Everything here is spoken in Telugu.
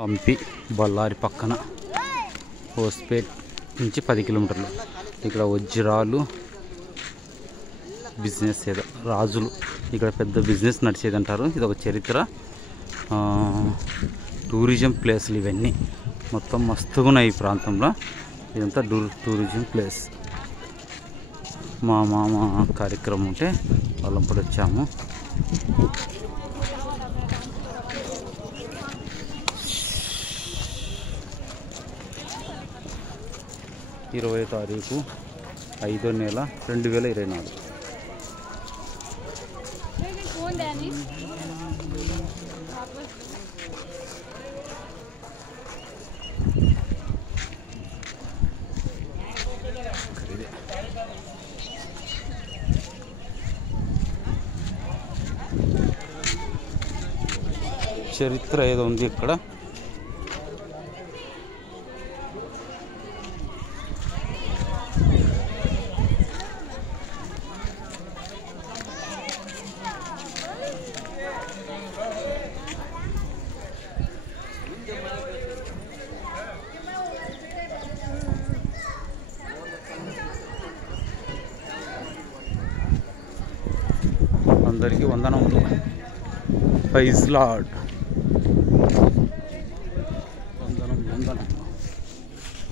హంపి బళ్ళారి పక్కన హోస్పేట్ నుంచి 10 కిలోమీటర్లు. ఇక్కడ వజ్రాలు బిజినెస్ ఏదో రాజులు ఇక్కడ పెద్ద బిజినెస్ నడిచేది అంటారు. ఇది ఒక చరిత్ర. టూరిజం ప్లేస్లు ఇవన్నీ మొత్తం మస్తుగా ఉన్నాయి ఈ ప్రాంతంలో. ఇదంతా టూరిజం ప్లేస్. మా మామ కార్యక్రమం ఉంటే వాళ్ళప్పుడు వచ్చాము. ఇరవై తారీఖు 5వ నెల 2024. చరిత్ర ఏదో ఉంది ఇక్కడ. అందరికీ వందనములు. Praise Lord. వందనం.